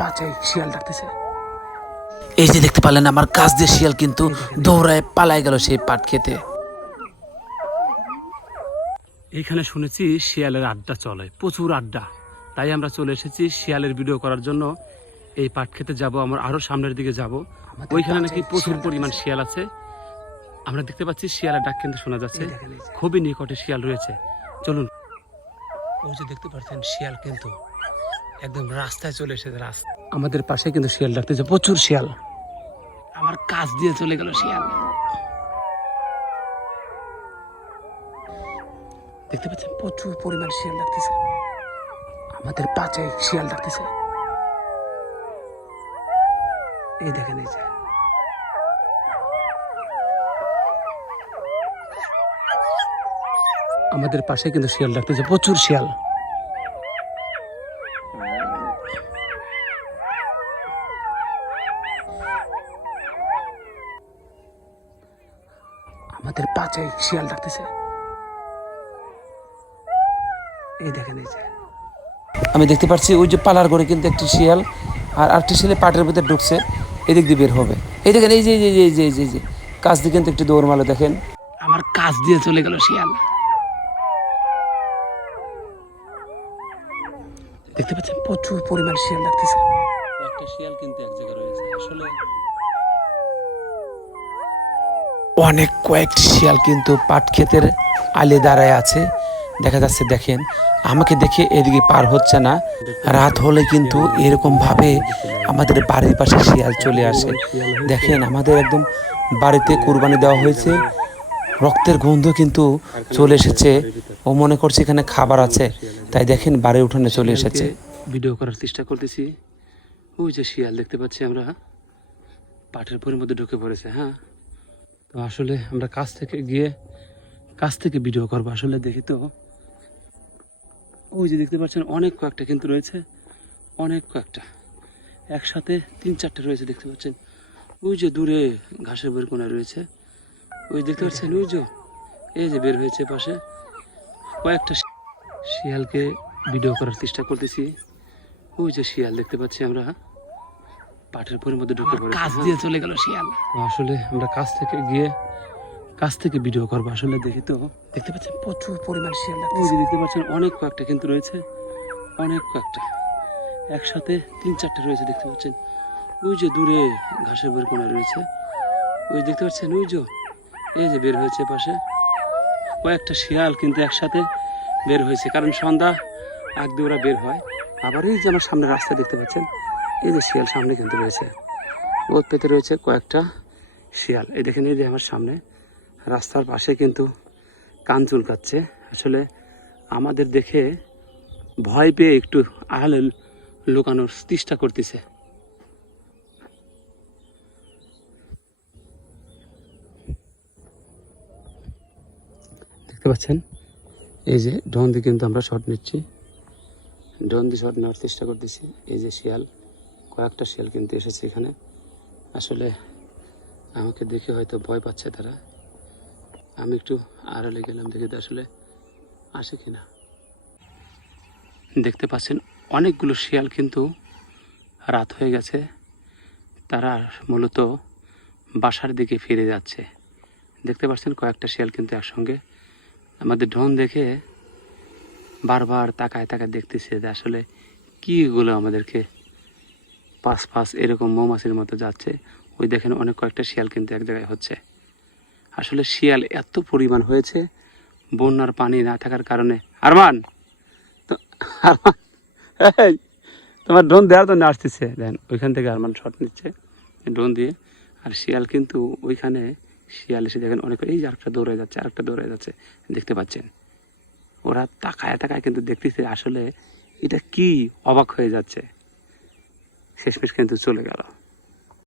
পাছে শিয়াল ডাকতেছে। এই যে দেখতে পারলেন আমার কাছ দিয়ে শিয়াল কিন্তু দৌড়ায় পালায় গেল সেই পাট খেতে। এখানে শুনেছি শিয়ালের আড্ডা চলে, প্রচুর আড্ডা, তাই আমরা চলে এসেছি শিয়ালের ভিডিও করার জন্য। এই পাট খেতে যাবো, আমরা আরো সামনের দিকে যাব, ওইখানে নাকি প্রচুর পরিমাণ শিয়াল আছে। আমরা দেখতে পাচ্ছি শিয়ালের ডাক কিন্তু শোনা যাচ্ছে, খুবই নিকটে শিয়াল রয়েছে। চলুন। ওই যে দেখতে পাচ্ছেন শিয়াল কিন্তু একদম রাস্তায় চলে এসেছে, আমাদের পাশে কিন্তু শিয়াল ডাকতেছে, প্রচুর শিয়াল। আমার কাছ দিয়ে চলে গেল শিয়াল। দেখতে পাচ্ছেন প্রচুর পরিমাণ শিয়াল ডাকতেছে, আমাদের পাশে শিয়াল ডাকতেছে। এই দেখেন, এই যে আমাদের পাশে কিন্তু শিয়াল ডাকতেছে, প্রচুর শিয়াল। আমাদের পাশে শিয়াল ডাকতেছে। এই দেখেন, এই যে আমি দেখতে পাচ্ছি ওই যে পালার ঘরে কিন্তু একটি শিয়াল আর আরেকটি শিয়াল পাটের ভিতরে ঢুকছে, এদিক দিয়ে বের হবে। এই দেখেন, এই যে যে কাছ দিয়ে কিন্তু একটি দৌড় মারলো, দেখেন আমার কাছ দিয়ে চলে গেল শিয়াল। দেখতে পাচ্ছেন প্রচুর পরিমাণ শিয়াল লাগতেছে, একটা শিয়াল কিন্তু এক জায়গায় রয়েছে। আসলে অনেক কয়েকটি শিয়াল কিন্তু পাট ক্ষেতের আলে দাঁড়ায় আছে, দেখা যাচ্ছে। দেখেন আমাকে দেখে এদিকে পার হচ্ছে না। রাত হলে কিন্তু এরকম ভাবে আমাদের বাড়ির পাশে শিয়াল চলে আসে। দেখেন আমাদের একদম বাড়িতে কুরবানি দেওয়া হয়েছে, রক্তের গন্ধ কিন্তু চলে এসেছে। ও মনে করছে এখানে খাবার আছে, তাই দেখেন বাড়ির উঠোনে চলে এসেছে। ভিডিও করার চেষ্টা করতেছি। ওই যে শিয়াল দেখতে পাচ্ছি আমরা, পাটের পরের মধ্যে ঢুকে পড়েছে। হ্যাঁ, তো আসলে আমরা কাছ থেকে ভিডিও করবো। আসলে দেখি তো, ওই যে দেখতে পাচ্ছেন অনেক কয়েকটা কিন্তু রয়েছে, অনেক কয়েকটা একসাথে 3-4টে রয়েছে দেখতে পাচ্ছেন। ওই যে দূরে ঘাসের বের কোনায় রয়েছে, ওই দেখতে পাচ্ছেন, ওই যে এই যে বের হয়েছে পাশে কয়েকটা শিয়ালকে ভিডিও করার চেষ্টা করতেছি। ওই যে শিয়াল দেখতে পাচ্ছি আমরা, পাটের পরের মধ্যে ঢুকে পড়েছে, কাছ দিয়ে চলে গেল শিয়াল। আসলে আমরা কাছ থেকে ভিডিও করবো। আসলে দেখি তো, দেখতে পাচ্ছেন প্রচুর পরিমাণ শিয়াল, ওই যে দেখতে পাচ্ছেন অনেক কয়েকটা কিন্তু রয়েছে, অনেক কয়েকটা একসাথে 3-4টে রয়েছে দেখতে পাচ্ছেন। ওই যে দূরে ঘাসের বের কোনায় রয়েছে, ওই দেখতে পাচ্ছেন, ওই যে এই যে বের হয়েছে পাশে কয়েকটা শিয়াল কিন্তু একসাথে বের হয়েছে, কারণ সন্ধ্যা আগ দিয়ে ওরা বের হয়। আবার এই যে আমার সামনে রাস্তা দেখতে পাচ্ছেন, এই যে শিয়াল সামনে কিন্তু রয়েছে, ওর পেতে রয়েছে কয়েকটা শিয়াল। এই দেখেন, এই যে আমার সামনে রাস্তার পাশে কিন্তু কান চুলকাচ্ছে। আসলে আমাদের দেখে ভয় পেয়ে একটু আড়ালে লুকানোর চেষ্টা করতেছে। দেখতে পাচ্ছেন, এই যে ড্রোন দিয়ে কিন্তু আমরা শট নিচ্ছি, ড্রোন দিয়ে শট নেওয়ার চেষ্টা করতেছি। এই যে শিয়াল, কয়েকটা শিয়াল কিন্তু এসেছে এখানে। আসলে আমাকে দেখে হয়তো ভয় পাচ্ছে তারা। আমি একটু আড়ালে গেলাম, দেখে আসলে আসে কিনা। দেখতে পাচ্ছেন অনেকগুলো শিয়াল কিন্তু রাত হয়ে গেছে, তারা মূলত বাসার দিকে ফিরে যাচ্ছে। দেখতে পাচ্ছেন কয়েকটা শিয়াল কিন্তু একসঙ্গে। আমাদের ড্রোন দেখে বারবার তাকায় দেখতেছে যে আসলে কি এগুলো আমাদেরকে পাশ এরকম মৌমাছির মতো যাচ্ছে। ওই দেখেন অনেক কয়েকটা শিয়াল কিন্তু এক জায়গায় হচ্ছে। আসলে শিয়াল এত পরিমাণ হয়েছে বন্যার পানি না থাকার কারণে। আরমান, তো আরমান, এই তোমার ড্রোন দেওয়ার জন্য আসতেছে, দেন ওইখান থেকে আরমান শট নিচ্ছে ড্রোন দিয়ে। আর শিয়াল কিন্তু ওইখানে শিয়াল এসে দেখেন অনেক, এই যে আরেকটা দৌড়ে যাচ্ছে দেখতে পাচ্ছেন। ওরা তাকায় কিন্তু দেখতেছে, আসলে এটা কি, অবাক হয়ে যাচ্ছে। শেষমেশ কিন্তু চলে গেল।